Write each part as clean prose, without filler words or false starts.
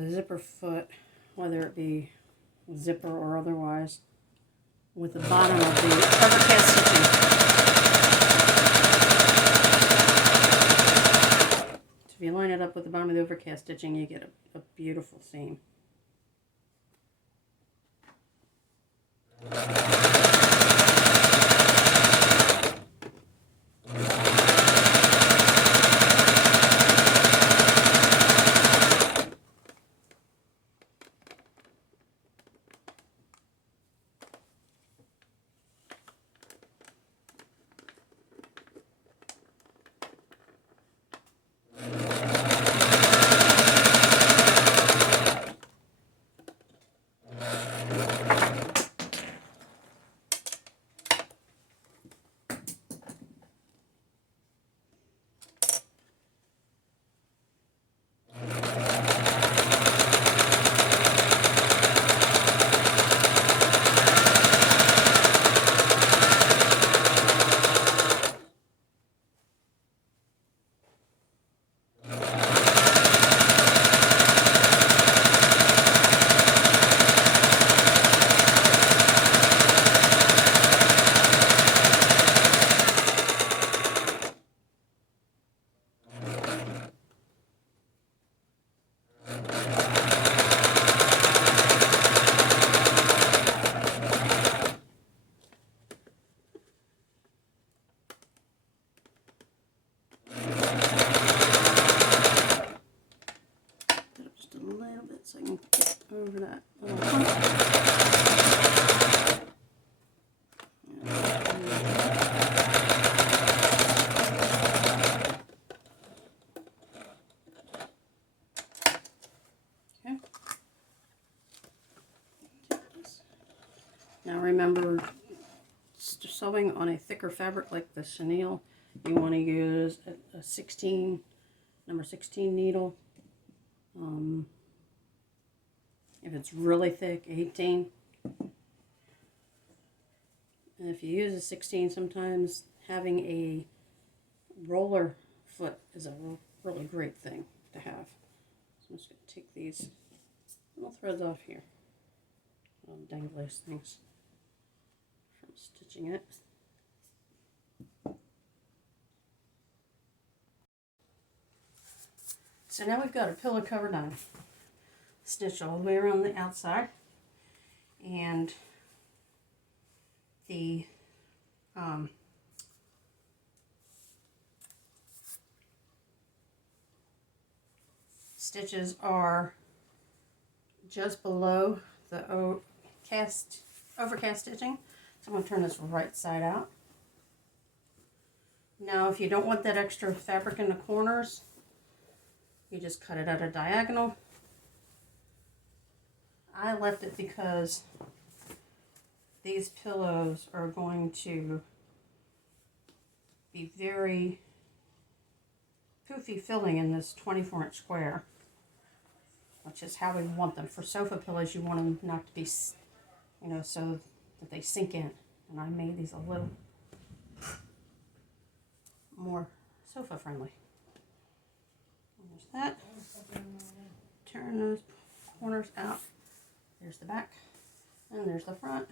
the zipper foot, whether it be zipper or otherwise, with the bottom of the overcast stitching. So if you line it up with the bottom of the overcast stitching, you get a beautiful seam. So I can get over that little hump. Okay. Now remember, sewing on a thicker fabric like the chenille, you want to use a 16, number 16 needle. If it's really thick, 18. And if you use a 16, sometimes having a roller foot is a really great thing to have. So I'm just going to take these little threads off here. Little danglish things from stitching it. So now we've got our pillow cover done. Stitch all the way around the outside, and the stitches are just below the overcast stitching. So I'm going to turn this right side out. Now if you don't want that extra fabric in the corners, you just cut it at a diagonal. I left it because these pillows are going to be very poofy filling in this 24-inch square, which is how we want them. For sofa pillows, you want them not to be, you know, so that they sink in. And I made these a little more sofa friendly. There's that. Turn those corners out. There's the back, and there's the front.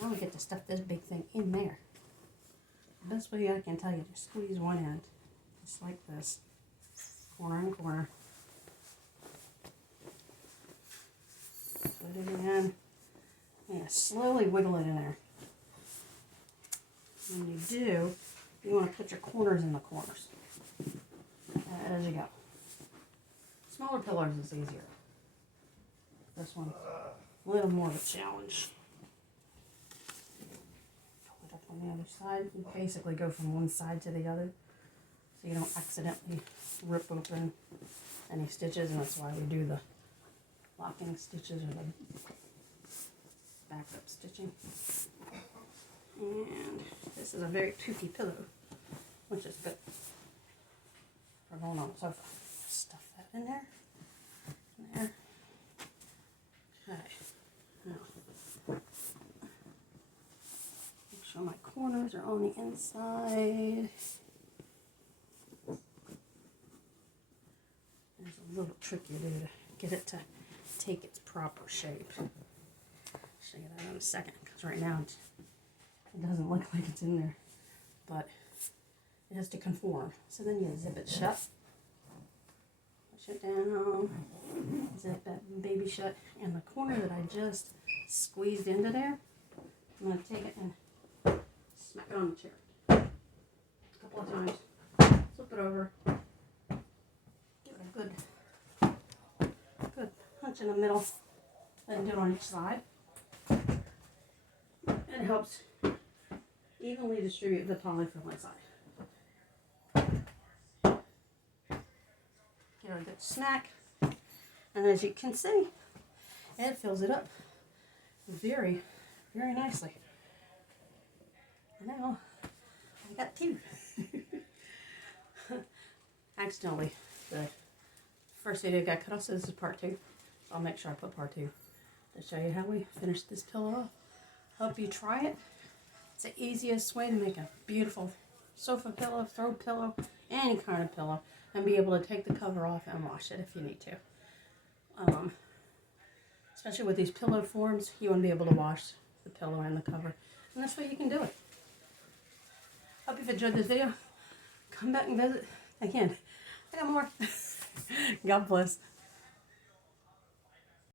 Now we get to stuff this big thing in there. The best way I can tell you, just squeeze one end, just like this, corner and corner. Put it in, and slowly wiggle it in there. When you do, you want to put your corners in the corners. As you go. Smaller pillars is easier. This one, a little more of a challenge. Pull it up on the other side. You basically go from one side to the other, so you don't accidentally rip open any stitches, and that's why we do the locking stitches or the backup stitching. And this is a very poofy pillow, which is good for going on the sofa. Stuff that in there. In there. Okay. Now, make sure my corners are on the inside. There's a little trick you do to get it to take its proper shape. I'll show you that in a second, because right now it doesn't look like it's in there, but it has to conform. So then you zip it shut, push it down, zip that baby shut, and the corner that I just squeezed into there, I'm going to take it and smack it on the chair a couple of times, flip it over, give it a good punch in the middle, then do it on each side. It helps evenly distribute the polyfill inside. Give it a good smack, and as you can see, it fills it up very, very nicely. And now I got two. Accidentally, the first video got cut off, so this is part 2. I'll make sure I put part 2 to show you how we finish this pillow off. Hope you try it. It's the easiest way to make a beautiful sofa pillow, throw pillow, any kind of pillow, and be able to take the cover off and wash it if you need to. Especially with these pillow forms, you want to be able to wash the pillow and the cover, and that's way you can do it. Hope you've enjoyed this video. Come back and visit again. I got more. God bless.